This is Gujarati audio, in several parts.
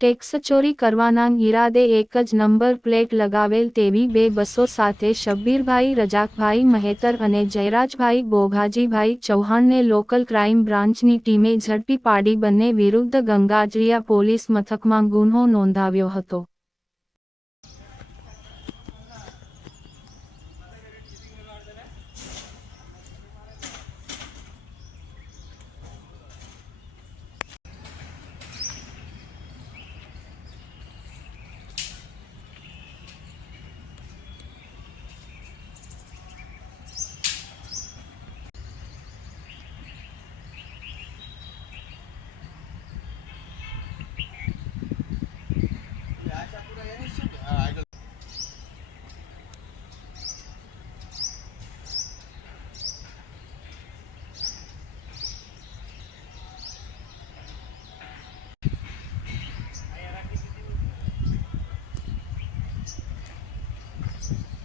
ટેક્સ ચોરી કરવાના ઈરાદે એક જ નંબર પ્લેટ લગાવેલ તેવી બે બસો સાથે શબ્બીરભાઈ, રજાકભાઈ મહેતર અને જયરાજભાઈ બોઘાજીભાઈ ચૌહાણને લોકલ ક્રાઇમ બ્રાન્ચની ટીમે ઝડપી પાડી બંને વિરુદ્ધ ગંગાજળિયા પોલીસ મથકમાં ગુન્હો નોંધાવ્યો હતો. guys.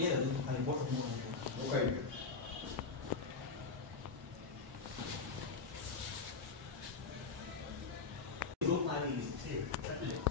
Cadeira dentro do calibócio. Vou cair. Virou para ele.